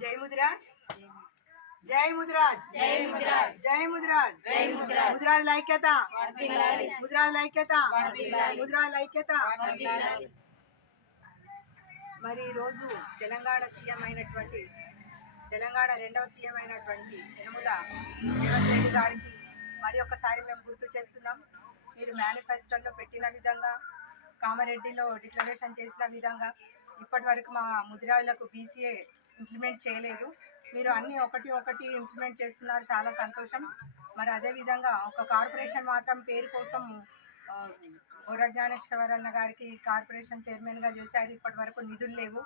జై ముదిరాజ్, జై ముదిరాజ్, జై ముదిరాజ్, జై ముదిరాజ్, జై ముదిరాజ్. ముదిరాజ్ ఐక్యత, ముదిరాజ్ ఐక్యత, ముదిరాజ్ ఐక్యత. మరి ఈరోజు తెలంగాణ సీఎం అయినటువంటి తెలంగాణ రెండవ సీఎం అయినటువంటి యనమల రేవంత్ రెడ్డి గారికి మరి ఒకసారి మేము గుర్తు చేస్తున్నాం. మీరు మేనిఫెస్టోలో పెట్టిన విధంగా, కామారెడ్డిలో డిక్లరేషన్ చేసిన విధంగా ఇప్పటి వరకు మా ముదిరాజులకు బీసీఏ ఇంప్లిమెంట్ చేయలేదు. మీరు అన్నీ ఒకటి ఒకటి ఇంప్లిమెంట్ చేస్తున్నారు, చాలా సంతోషం. మరి అదేవిధంగా ఒక కార్పొరేషన్ మాత్రం పేరు కోసం బోర జ్ఞానేశ్వర్ అన్న గారికి కార్పొరేషన్ చైర్మన్గా చేశారు. ఇప్పటి వరకు నిధులు లేవు.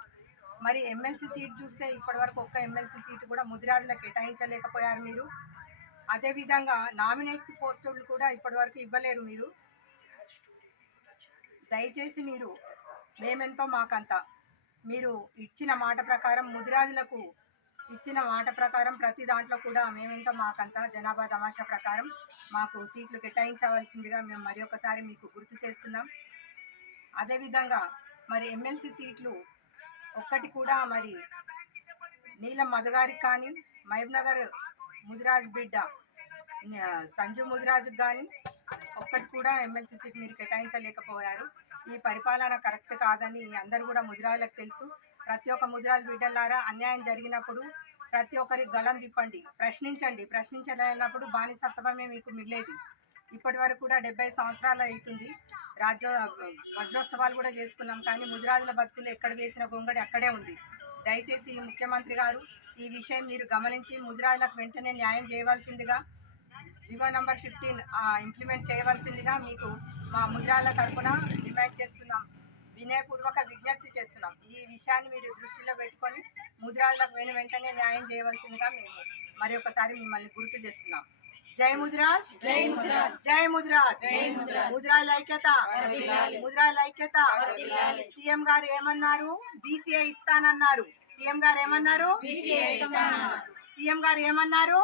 మరి ఎమ్మెల్సీ సీట్ చూస్తే ఇప్పటి వరకు ఒక్క ఎమ్మెల్సీ సీటు కూడా ముదిరాజులకు కేటాయించలేకపోయారు మీరు. అదేవిధంగా నామినేట్ పోస్టులు కూడా ఇప్పటి వరకు ఇవ్వలేరు మీరు. దయచేసి మీరు మేమెంతో మాకంతా, మీరు ఇచ్చిన మాట ప్రకారం ముదిరాజులకు ఇచ్చిన మాట ప్రకారం ప్రతి దాంట్లో కూడా మేమెంతో మాకంతా జనాభా తమాషా ప్రకారం మాకు సీట్లు కేటాయించవలసిందిగా మేము మరి ఒకసారి మీకు గుర్తు చేస్తున్నాం. అదేవిధంగా మరి ఎమ్మెల్సీ సీట్లు ఒక్కటి కూడా మరి నీలం మధుగారికి కానీ, మహబూబ్నగర్ ముదిరాజ్ బిడ్డ సంజు ముదిరాజుకి కానీ ఒక్కటి కూడా ఎమ్మెల్సీ సీట్ మీరు కేటాయించలేకపోయారు. ఈ పరిపాలన కరెక్ట్ కాదని అందరూ కూడా ముదిరాజులకు తెలుసు. ప్రతి ఒక్క ముదిరాజు బిడ్డలారా, అన్యాయం జరిగినప్పుడు ప్రతి ఒక్కరికి గళం విప్పండి, ప్రశ్నించండి. ప్రశ్నించలేనప్పుడు బానిసత్వమే మీకు మిగిలేది. ఇప్పటి వరకు కూడా 70 సంవత్సరాలు అవుతుంది. వజ్రోత్సవాలు కూడా చేసుకున్నాం, కానీ ముదిరాజుల బతుకులు ఎక్కడ వేసిన గొంగడి అక్కడే ఉంది. దయచేసి ముఖ్యమంత్రి గారు ఈ విషయం మీరు గమనించి ముదిరాజులకు వెంటనే న్యాయం చేయవలసిందిగా, జీవో నంబర్ 15 ఇంప్లిమెంట్ చేయవలసిందిగా మీకు మా ముదిరాజుల తరఫున డిమాండ్ చేస్తున్నాం, వినయపూర్వక విజ్ఞప్తి చేస్తున్నాం. ఈ విషయాన్ని మీరు దృష్టిలో పెట్టుకొని ముదిరాజులకు వెంటనే న్యాయం చేయవలసిందిగా మేము మరి ఒకసారి మిమ్మల్ని గుర్తు చేస్తున్నాం. జై ముదిరాజ్, జై ముదిరాజ్, జై ముదిరాజ్, ముదిరాజ్ ఐక్యత, ముదిరాజ్ ఐక్యత. సీఎం గారు ఏమన్నారు? బీసీఏ ఇస్తానన్నారు. సీఎం గారు ఏమన్నారు? సీఎం గారు ఏమన్నారు?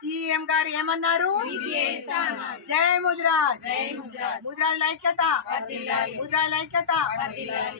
సీఎం గారు ఏమన్నారు? జై ముదిరాజ్, ముదిరాజ్ ఐక్యత, ముదిరాజ్ ఐక్యత.